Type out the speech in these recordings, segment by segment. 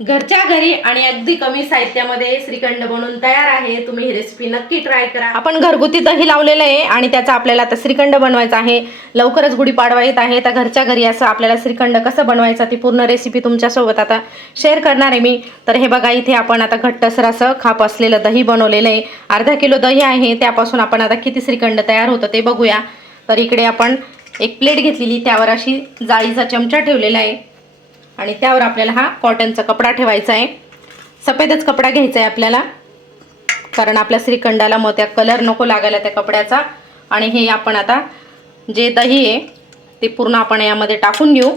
घरच्या घरी आणि अगदी कमी साहित्यामध्ये श्रीखंड बनवून तयार आहे। तुम्ही ही रेसिपी नक्की ट्राय करा। आपण घरगुती दही लावलेलं आहे आणि त्याचा आपल्याला आता श्रीखंड बनवायचा आहे। लवकरच गुढीपाडवा येत आहे, तर घरच्या घरी असं आपल्याला श्रीखंड कसं बनवायचा ती पूर्ण रेसिपी तुमच्यासोबत आता शेअर करणार आहे मी। तर हे बघा, इथे आपण आता घट्टसर असं खाप असलेलं दही बनवलेलं आहे। अर्धा किलो दही आहे, त्यापासून आपण आता किती श्रीखंड तयार होतं ते बघूया। तर इकडे आपण एक प्लेट घेतलेली, त्यावर अशी जाळीचा चमचा ठेवलेला आहे आणि त्यावर आपल्याला हा कॉटनचा कपडा ठेवायचा आहे। सफेदच कपडा घ्यायचा आहे आपल्याला, कारण आपल्या श्रीखंडाला मग त्या कलर नको लागायला त्या कपड्याचा। आणि हे आपण आता जे दही आहे ते पूर्ण आपण यामध्ये टाकून घेऊ।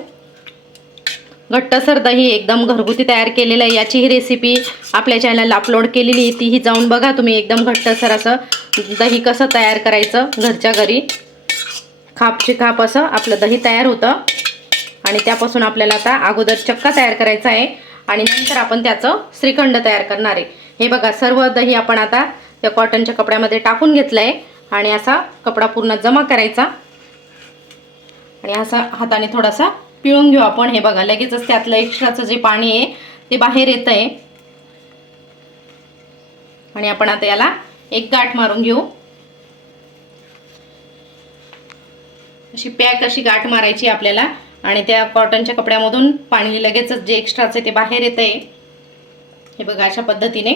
घट्टसर दही एकदम घरगुती तयार केलेलं आहे। याची ही रेसिपी आपल्या चॅनलला अपलोड केलेली आहे, तीही जाऊन बघा तुम्ही। एकदम घट्टसर असं दही कसं तयार करायचं घरच्या घरी, खापची खाप असं आपलं दही तयार होतं। आणि त्यापासून आपल्याला आता अगोदर चक्का तयार करायचा आहे आणि नंतर आपण त्याचं श्रीखंड तयार करणार आहे। हे बघा, सर्व दही आपण आता त्या कॉटनच्या कपड्यामध्ये टाकून घेतलं आहे आणि असा कपडा पूर्ण जमा करायचा आणि असा हाताने थोडासा पिळून घेऊ आपण। हे बघा, लगेचच त्यातलं एक्स्ट्राचं जे पाणी आहे ते बाहेर येतं आहे आणि आपण आता याला एक गाठ मारून घेऊ। अशी पॅक अशी गाठ मारायची आपल्याला आणि त्या कॉटनच्या कपड्यामधून पाणी लगेचच जे एक्स्ट्राचे ते बाहेर येते। हे बघा, अशा पद्धतीने।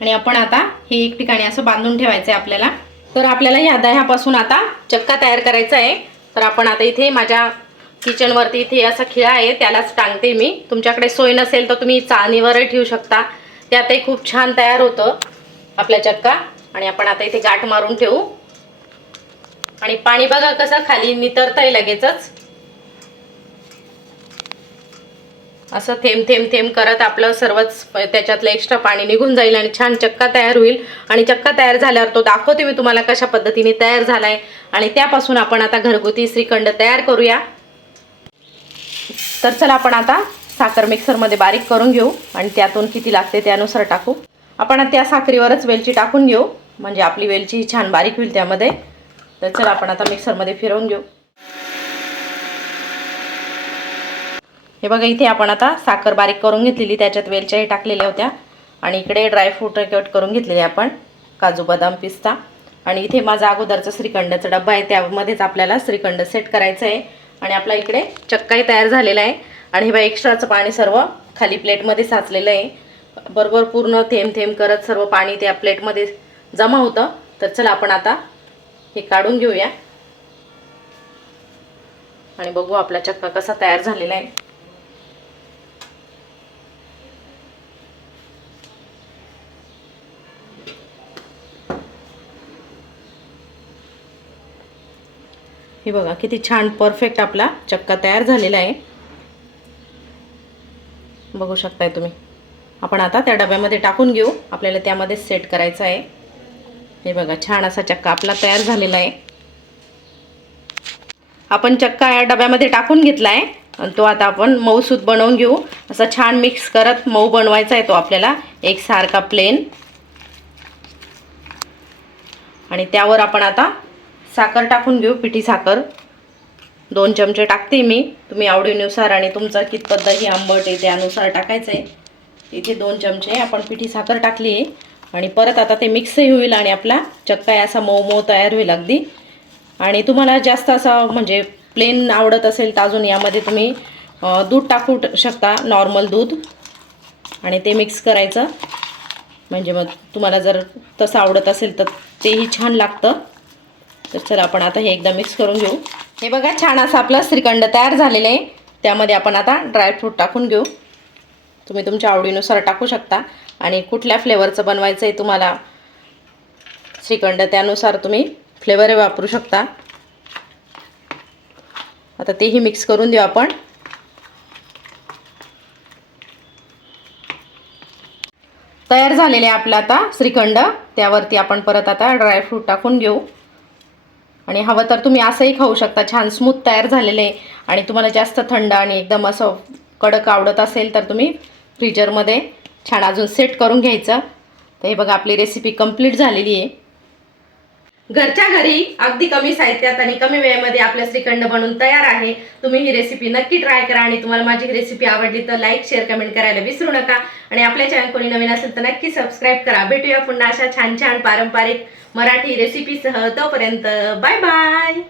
आणि आपण आता हे एक ठिकाणी असं बांधून ठेवायचं आहे आपल्याला। तर आपल्याला ह्या दह्यापासून आता चक्का तयार करायचा आहे। तर आपण आता इथे माझ्या किचनवरती इथे असा खिळा आहे, त्यालाच टांगते मी। तुमच्याकडे सोय नसेल तर तुम्ही चाळणीवरही ठेवू शकता, त्यातही खूप छान तयार होतं आपला चक्का। आणि आपण आता इथे गाठ मारून ठेवू आणि पाणी बघा कसं खाली नितरतंय लगेचच। असं थेंब थेंब थेंब करत आपलं सर्वच त्याच्यातलं एक्स्ट्रा पाणी निघून जाईल आणि छान चक्का तयार होईल। आणि चक्का तयार झाल्यावर तो दाखवते मी तुम्हाला कशा पद्धतीने तयार झालाय। आणि त्यापासून आपण आता घरगुती श्रीखंड तयार करूया। तर चला, आपण आता साखर मिक्सरमध्ये बारीक करून घेऊ आणि त्यातून किती लागते त्यानुसार टाकू। आपण त्या साखरेवरच वेलची टाकून घेऊ, म्हणजे आपली वेलची छान बारीक होईल त्यामध्ये। तर चला, आपण आता मिक्सरमध्ये फिरवून घेऊ। हे बघा, इथे आपण आता साखर बारीक करून घेतलेली, त्याच्यात वेलच्याही टाकलेल्या होत्या आणि इकडे ड्रायफ्रूट कट करून घेतलेले आपण, काजू बदाम पिस्ता। आणि इथे माझा अगोदरचा श्रीखंडाचा डब्बा आहे, त्यामध्येच आपल्याला श्रीखंड सेट करायचं आहे। आणि आपला इकडे चक्काही तयार झालेला आहे आणि हे बघा, एक्स्ट्राचं पाणी सर्व खाली प्लेटमध्ये साचलेलं आहे। बरोबर पूर्ण थेंब थेंब करत सर्व पाणी त्या प्लेटमध्ये जमा होतं। तर चला, आपण आता हे काढून घेऊया आणि बघू आपला चक्का कसा तयार झालेला आहे। हे बघा, किती छान परफेक्ट आपला चक्का तयार झालेला आहे, बघू शकताय तुम्ही। आपण आता त्या डब्यामध्ये टाकून घेऊ, आपल्याला त्यामध्ये सेट करायचं आहे। हे बघा, छान असा चक्का आपला तयार झालेला आहे। आपण चक्का या डब्यामध्ये टाकून घेतला आहे आणि तो आता आपण मऊसूद बनवून घेऊ। असं छान मिक्स करत मऊ बनवायचा आहे तो आपल्याला, एकसारखा प्लेन। आणि त्यावर आपण आता साखर टाकून घेऊ, पिठी साखर 2 चमचे टाकते मी, तुम्ही आवडीनुसार आणि तुमचा कितपत दही आंबट आहे त्यानुसार टाकायचं आहे। इथे 2 चमचे आपण पिठी साखर टाकली आहे आणि परत आता ते मिक्सही होईल आणि आपला चक्का असा मऊ मऊ तयार होईल अगदी। आणि तुम्हाला जास्त असं म्हणजे प्लेन आवडत असेल तर अजून यामध्ये तुम्ही दूध टाकू शकता, नॉर्मल दूध। आणि ते मिक्स करायचं, म्हणजे मग तुम्हाला जर तसं आवडत असेल तर तेही छान लागतं। तर चला, आपण आता हे एकदा मिक्स करून घेऊ। हे बघा, छान असं आपलं श्रीखंड तयार झालेलं आहे। त्यामध्ये आपण आता ड्रायफ्रूट टाकून घेऊ, तुम्ही तुमच्या आवडीनुसार टाकू शकता आणि कुठल्या फ्लेवरचं बनवायचं आहे तुम्हाला श्रीखंड त्यानुसार तुम्ही फ्लेवर वापरू शकता। आता तेही मिक्स करून देऊ आपण। तयार झालेले आपला आता श्रीखंड, त्यावरती आपण परत आता ड्रायफ्रूट टाकून घेऊ आणि हवं तर तुम्ही असंही खाऊ शकता। छान स्मूथ तयार झालेले आहे आणि तुम्हाला जास्त थंड आणि एकदम असं कडक आवडत असेल तर तुम्ही फ्रीजरमध्ये छान अजून सेट करून घ्यायचं। तर हे बघा, आपली रेसिपी कंप्लीट झालेली आहे। घरच्या घरी अगदी कमी साहित्यात आणि कमी वेळेमध्ये आपलं श्रीखंड बनवून तयार आहे. तुम्ही ही रेसिपी नक्की ट्राय करा आणि तुम्हाला माझी ही रेसिपी आवडली तर लाईक शेअर कमेंट करायला विसरू नका. आणि आपल्या चॅनल कोणी नवीन असेल तर नक्की सबस्क्राईब करा. भेटूया पुन्हा अशा छान छान पारंपरिक मराठी रेसिपीसह. तोपर्यंत बाय बाय.